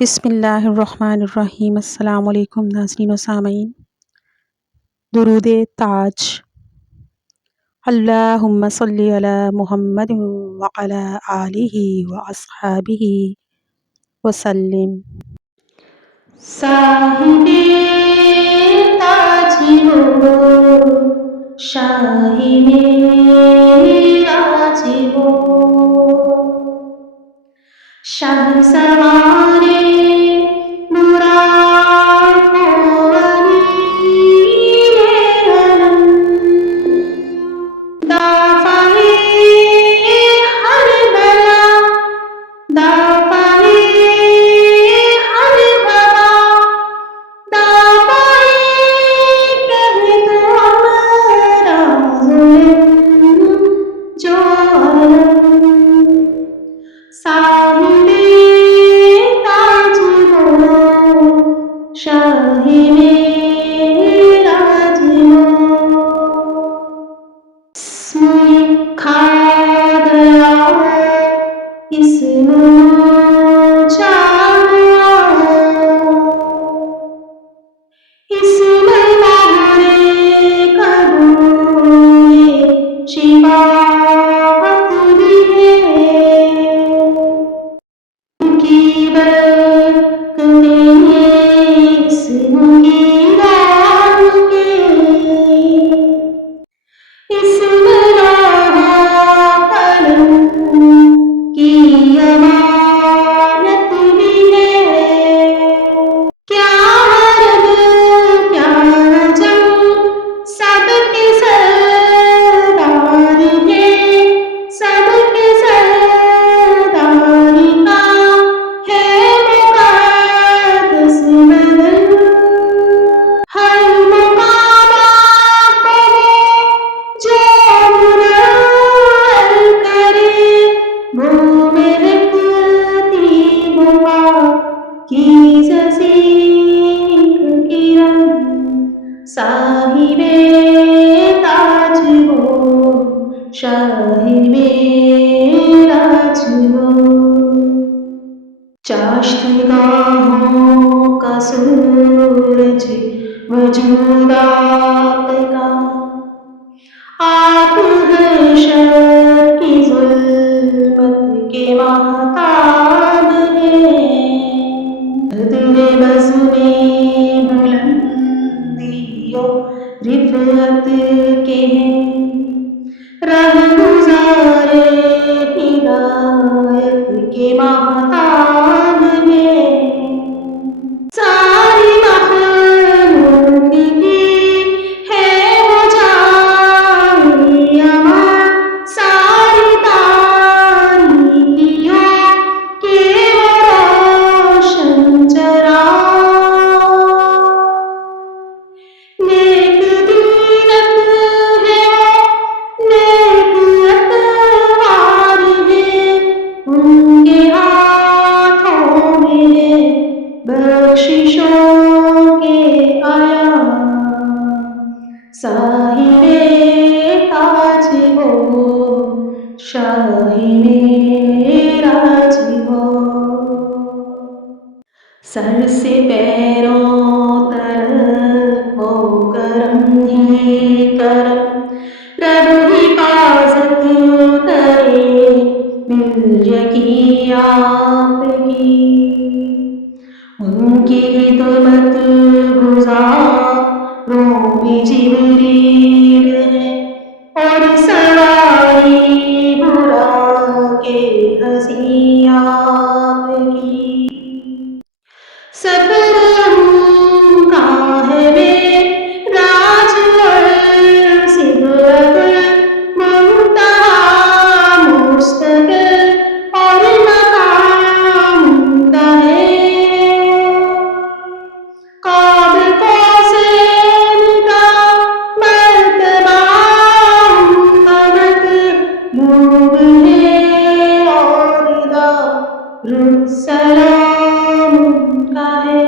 बिस्मिल्लाहिर्रहमानिर्रहीम। अस्सलामु अलैकुम नाज़रीन व सामीन। दुरूद ताज। अल्लाहुम्मा सल्ली अला मुहम्मद व अला आलिहि व अस्हाबिहि वसल्लिम। साहिबे ताज हो, शाही मेराज हो, शहसवारे मुराद अमीरे अलम, दाफ़ाए हर बला, दाफ़ाए हर वबा, दाफ़ाए कहे तो अमराज़ जो अलम। साहिबे ताज हो, शाही मेराज हो, इसमें खा गया इसमें जाना, इसमें मोहरे कबूले शिफाअत भी है, की बरकतें इसकी राह के, इसमें लोहा कलम की अमानत भी है। क्या हरब क्या अजम सबके सरदार है, सबके सरदार का है मुक़द्दस बदन। हर मुक़ाम आपको जो मुनव्वर करे, वो महकती हुआ की ज़सीक किरण। साहिबे ताज हो, शाही मेराज हो, चाश्तगाहों का सूरज वजूद आपका, आप हशर की ज़ुल्मत के महताब हैं। बदले बज़्म में बुलंदी और रिफ़अत के हैं, रहगुज़ारे हिदायत के महताब हैं। सारी मख़लूक़ की है वो जामिया, सारी तारीकियों के वो रोशन चराग़। नेक दीनत है वो, नेक अतवार है, उनके हाथों में है बख्शिशों के अयान। साहिबे ताज हो, शाही मेराज हो, सर से पैरों तक हो करम ही करम। रब हिफाज़त करे मिल यकी आपकी, उनकी खिदमत गुज़ारों में जिब्रील है, और सवारी बुराके हँसी आपकी। सफ़र उनका है मेराज और सिदरत मुंतहा मुस्तक़िल, और मक़ाम उनका है क़ाब क़ौसैन का मर्तबा उनका मतलूब है, और दारुस्सलाम उनका है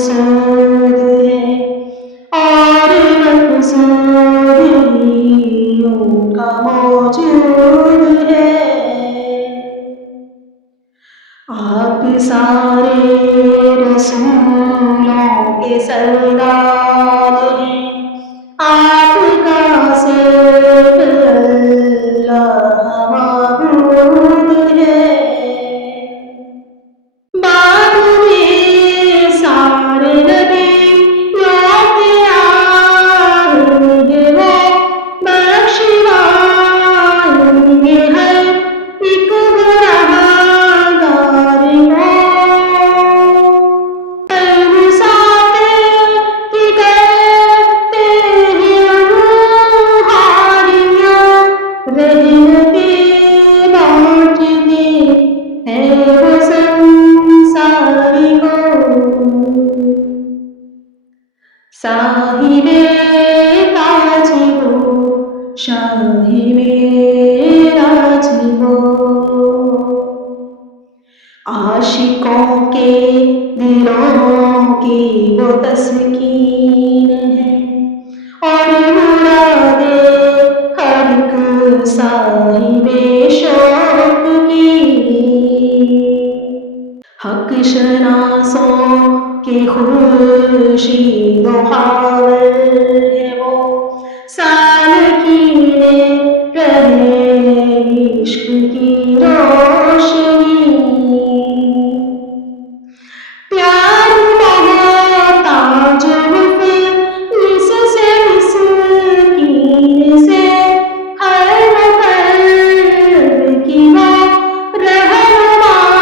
मकसूद है और मकसूद ही उनका मौजूद है। आप सारे रसूलों के सरदार हैं, आपका सिर्फ अल्लाह माबूद है। बाद में सारे नबियों के आएंगे वो, बख्शवाएंगे हर एक गुनहगार को। मुसाफिर की करते हैं हारियां, रहमते बांटते हैं वो संसारी को। साहिबे ताज वो, शाहिबे राज वो, आशिकों के दिलों की वो तस्कीन है और मुरादे हर एक साहिबे शौक की। हक शनासों के खुर्शीद हावर है वो, सालकीने रहे इश्क की रोशनी। प्यार मोहताज मुफलिस से मिस्कीन से, हर मकल्ब की वो रहनुमाई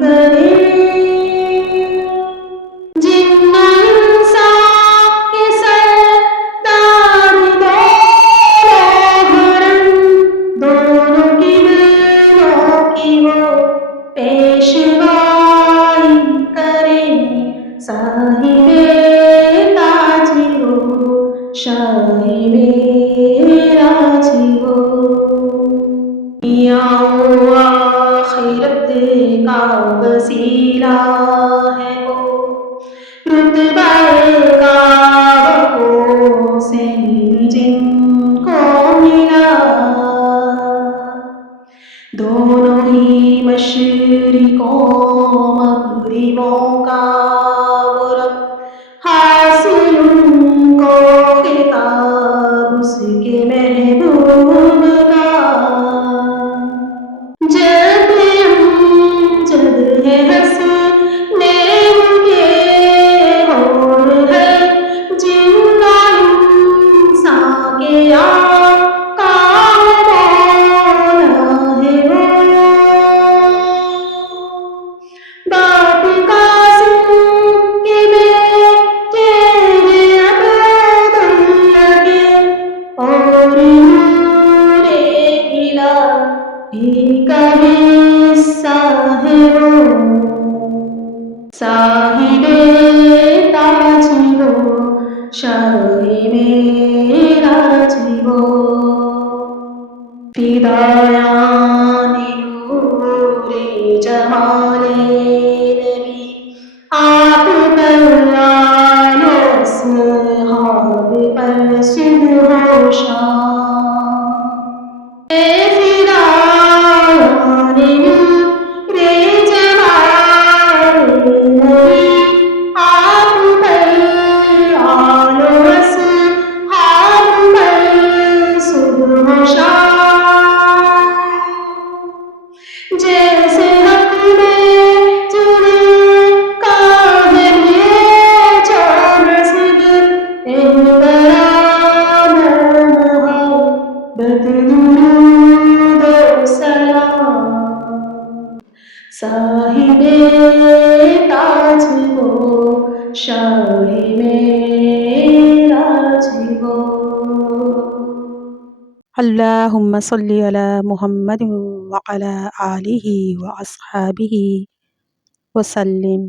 करे। जिन्ना इंसान के सरदार दोनों हरम, दोनों की दिलों की वो पेशवाई करे। साहिबे ताज वो, शाहिबे राज वो, आखिरत का वसीला है वो, रुतबाए काबों से जिनको मिला। दोनों ही मशरिकों मगरिबों का वो रब, हासिल उनको खिताब उसके महबूब का। जब अमजद है हसनैन के होर है, जिन्ना इंसान के आका मौला है वो। बाप कासिम के बेटे हैं अब्दुल्ला के, और नूरे इलाही का हिस्सा है वो। साहिबे ताज वो, शाहिबे राज वो, फिदायाने नूरे जमाले नबी, आप पर आलो अस्हाब पर सुबह शाम। फिदायाने नूरे जमाले नबी, आप पर आलो अस्हाब पर सुबह शाम। जैसे हक में चुने का है ये चामसद, इन बराम मोहब्बत दुरूद सलाम। साहिबे ताज वो, शाहिबे राज वो। अल्लाहुम्मा सल्ली अला मुहम्मद व अला आलिहि व अस्हाबिहि वसल्लिम।